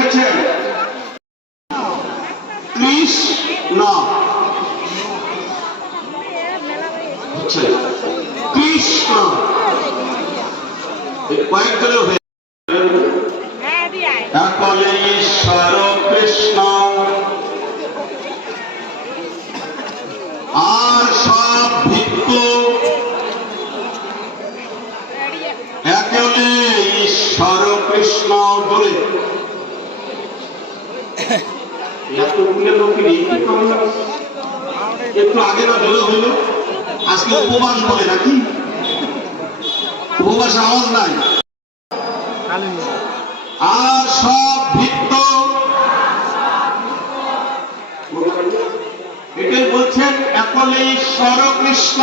লিখেছেন কৃষ্ণ, কৃষ্ণ কয়েকজনের হয়ে একলে ঈশ্বর কৃষ্ণ আর সব ভিক্ষু একলে ঈশ্বর কৃষ্ণ বলে এতগুলো লোকের একটু আগে না বলে হইল আজকে উপবাস বলে নাকি? উপবাস আওয়াজ নাই। আর সব ভিক্ষু এটাই বলছেন একলে ঈশ্বর কৃষ্ণ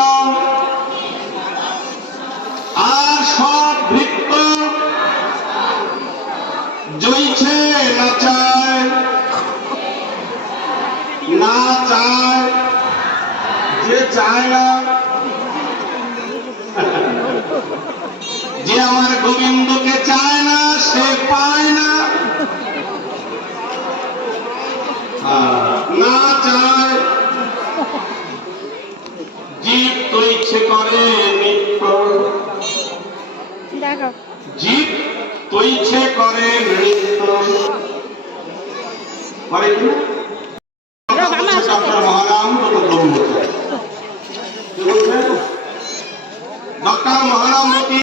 আর সব ভিক্ষু জইছে না চায়, না চায় যে চায় না, যে আমার গোবিন্দকে চায় না সে পায় না, না চায় জীব তো ইচ্ছে করে নিত্য, জীব তো ইচ্ছে করে নৃত্য করে কি